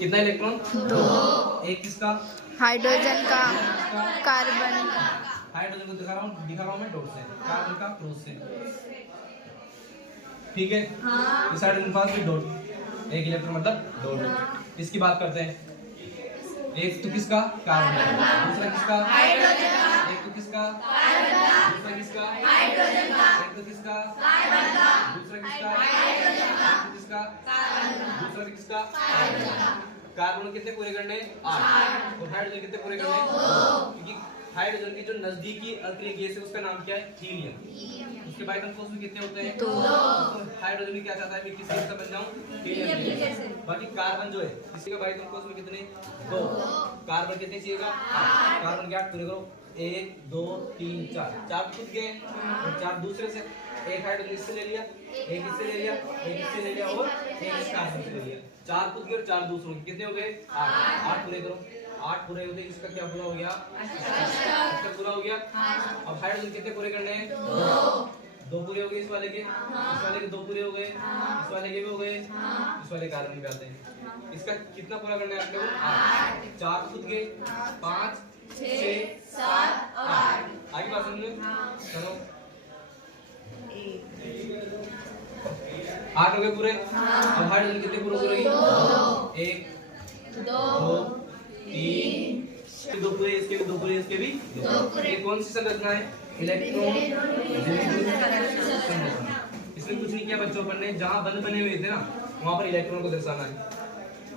कितना इलेक्ट्रॉन? 2। एक किसका? हाइड्रोजन का, कार्बन का। हाइड्रोजन को दिखा रहा हूँ मैं डॉट से, कार्बन का क्रॉस से। ठीक है, इस हाइड्रोजन के पास भी डॉट, एक इलेक्ट्रॉन मतलब डॉट। इसकी बात करते हैं। एक तो किसका? कार्बन का। दूसरा किसका? हाइड्रोजन का। एक तो किसका? कार्बन का। दूसरा किसका? हाइड्रोजन का। एक तो किसका? कार्बन का। दूसरा किसका? हाइड्रोजन का। एक तो किसका? कार्बन का। दूसरा किसका? हाइड्रोजन का। कार्बन कितने पूरे करने? 8। और हाइड्रोजन कितने पूरे करने? 2। क्योंकि हाइड्रोजन की जो नजदीकी अल्कली गैस है उसका नाम क्या है? हीलियम। उसके बाइटम फोर्स में कितने होते हैं? 2। हाइड्रोजन भी क्या चाहता है? मैं किस गैस का बन जाऊं? हीलियम। बाकी कार्बन जो है किसी का बाइटम फोर्स में कितने? 2। कार्बन कितने चाहिएगा? 8। कार्बन के 8 पूरे करो। 1 2 3 4, 4 खुद गए और 4 दूसरे से। एक हाइड्रोजन इससे ले लिया, एक इससे ले लिया, एक इससे ले लिया और एक इस कार्बन से ले लिया। 4 खुद गए और 4 दूसरों के। कितने हो गए? 8। 8 पूरे करो। 8 पूरे होते इसका क्या पूरा हो गया? इसका पूरा हो गया। अब हाइड्रोजन कितने पूरे करने हैं? 2 पूरे हो गए इस वाले के, इस वाले के 2 पूरे हो गए, इस वाले के भी हो गए, इस वाले कार्बन पे आते हैं। इसका कितना पूरा करना है आपने को? 8। 4 खुद गए, 5 6 7 8। आगे बात समझ में? चलो 8 हो गए पूरे। अब हाइड्रोजन कितने पूरे हो रही? 1 2 3 2 पूरे, इसके भी 2 पूरे, इसके भी 2 पूरे। ये कौन सी संरचना है? इलेक्ट्रॉन संरचना। इसमें कुछ नहीं किया बच्चों अपन ने, जहां बंद बने हुए थे ना वहां पर इलेक्ट्रॉन को दर्शाना है।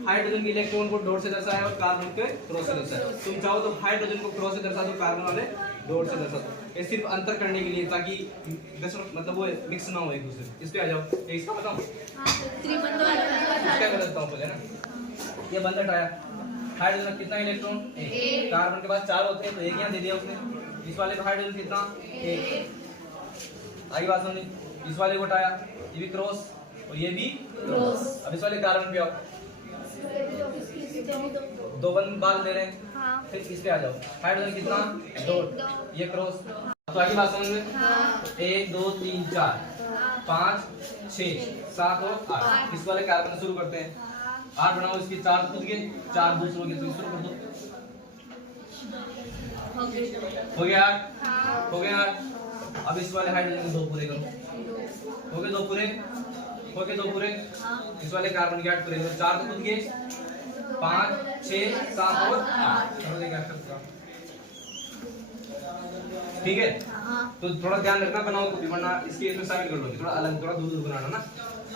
हाइड्रोजन के इलेक्ट्रॉन को डॉट से दर्शाया और कार्बन के क्रॉस से दर्शाया। तुम चाहो तो हाइड्रोजन को क्रॉस से दर्शा दो, कार्बन वाले डॉट से दर्शा दो। ये सिर्फ अंतर करने के लिए, ताकि मतलब वो मिक्स ना हो एक दूसरे। इस पे आ जाओ। ये इसका बताओ, त्रिबंध वाला क्या करता हूं पहले ना। ये बंद हटाया। हाइड्रोजन में कितना इलेक्ट्रॉन? 1। कार्बन के पास 4 होते हैं तो एक यहां दे दिया उसने। इस वाले पे हाइड्रोजन कितना? 1। आगे बात समझी। इस वाले को हटाया, ये भी क्रॉस और ये भी क्रॉस। अब इस वाले कार्बन पे आओ, 2 बंद बाल दे रहे हैं। फिर इस पे आ जाओ। हाइड्रोजन कितना? डॉट, ये क्रॉस। तो आगे बात समझ में? 1 2 3 4 5 6 7 और 8। इस वाले कार्बन शुरू करते हैं। 8 बनाओ, इसकी 4 खुद के 4 दूसरों के, तो शुरू कर दो। हो गया 8। हो गया 8। अब इस वाले हाइड्रोजन के 2 पूरे करो। हो गए 2 पूरे, हो गए 2 पूरे। इस वाले कार्बन के 8 पूरे करो। 4 तो खुद के 5 6 7 और 8। ठीक है, तो थोड़ा ध्यान रखना बनाओ कभी, वरना इसके इसमें शामिल कर लोगे। थोड़ा अलग, थोड़ा दूर दूर बनाना ना।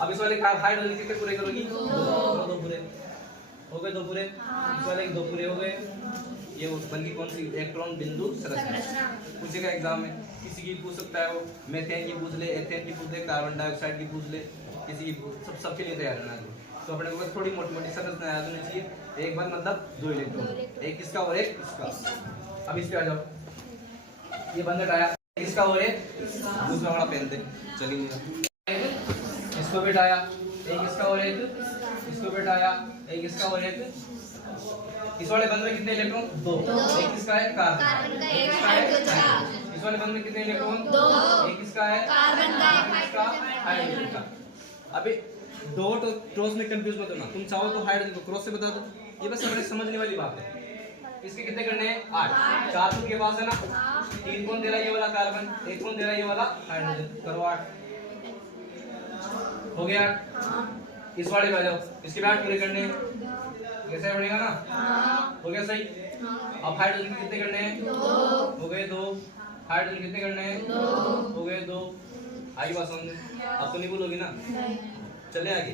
अब इस वाले हाइड्रोजन कितने पूरे करोगी? 2 पूरे। हो गए 2 पूरे। इस वाले के 2 पूरे हो गए। ये बन गई कौन सी? इलेक्ट्रॉन बिंदु संरचना। पूछेगा एग्जाम में, किसी की पूछ सकता है वो, मेथेन की पूछ ले, एथेन की पूछ ले, कार्बन डाइऑक्साइड की पूछ ले, किसी की सबके लिए तैयार रहना है। तो अपने को थोड़ी मोटी मोटी संरचना याद होनी चाहिए। एक बार मतलब 2 इलेक्ट्रॉन, एक इसका और एक इसका। अब इस पे आ जाओ। ये बंद हटाया, इसका और एक दूसरा वाला पेन दे चलिए। इसको बिठाया, एक इसका और एक इसको बिठाया, एक इसका और एक। इस वाले बंद में कितने इलेक्ट्रॉन? 2। एक किसका है? कार्बन का। एक हाइड्रोजन का। इस वाले बंद में कितने इलेक्ट्रॉन? 2। एक किसका है? कार्बन का। एक किसका? हाइड्रोजन का। अभी डॉट और क्रॉस में कंफ्यूज मत होना। तुम चाहो तो हाइड्रोजन को क्रॉस से बता दो, ये बस अपने समझने वाली बात है। इसके कितने करने हैं? 8। 4 खुद के पास है ना। 3 कौन दे रहा है? ये वाला कार्बन। 1 कौन दे रहा है? ये वाला हाइड्रोजन। करो 8। हो गया 8। इस वाले पे आ जाओ, इसके बाद पूरे करने हैं। कैसे बनेगा ना? हो गया सही। अब हाइड्रोजन के कितने करने हैं? 2। हो गए 2। हाइड्रोजन कितने करने हैं? 2। हो गए 2। आई बात समझ में? अब तो नहीं भूलोगी ना? चले आगे।